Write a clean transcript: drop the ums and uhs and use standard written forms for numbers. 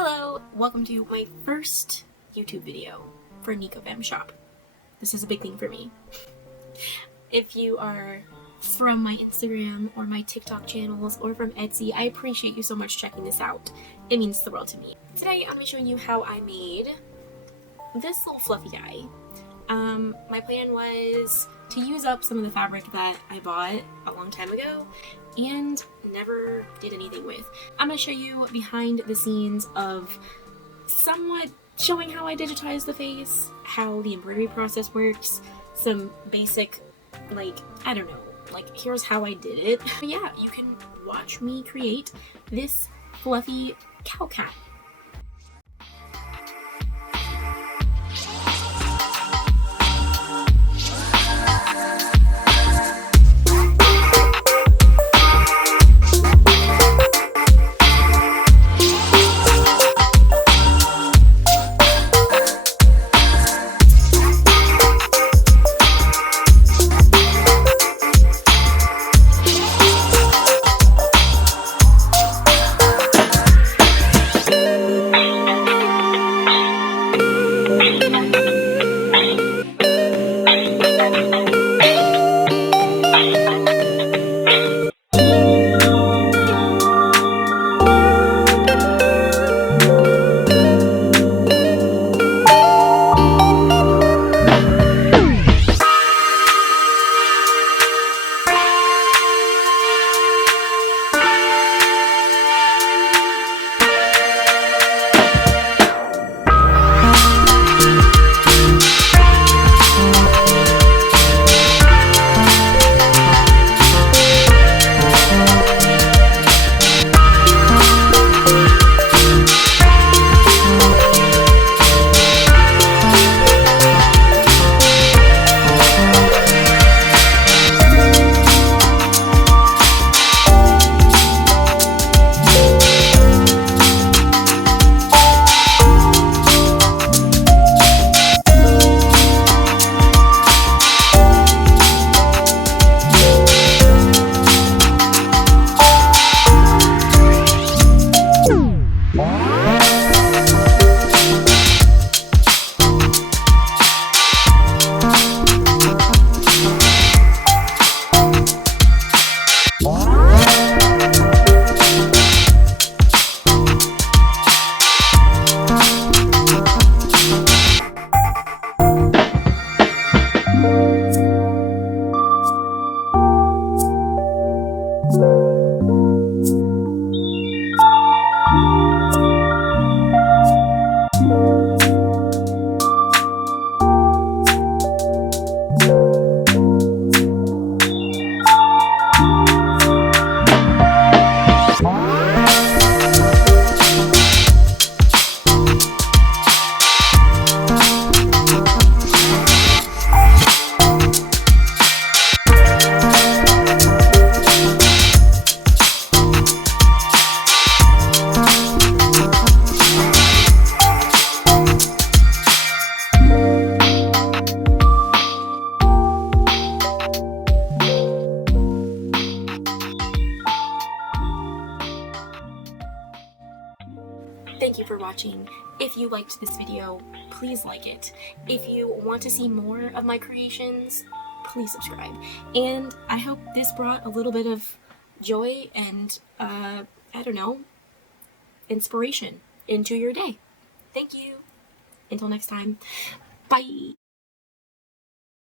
Hello! Welcome to my first YouTube video for Nico Fam Shop. This is a big thing for me. If you are from my Instagram or my TikTok channels or from Etsy, I appreciate you so much checking this out. It means the world to me. Today I'm going to be showing you how I made this little fluffy guy. My plan was to use up some of the fabric that I bought a long time ago and never did anything with. I'm going to show you behind the scenes of somewhat showing how I digitize the face, how the embroidery process works, some basic, I don't know, here's how I did it. But yeah, you can watch me create this fluffy cow cat. Thank you for watching. If you liked this video, please like it. If you want to see more of my creations, please subscribe. And I hope this brought a little bit of joy and, I don't know, inspiration into your day. Thank you. Until next time, bye!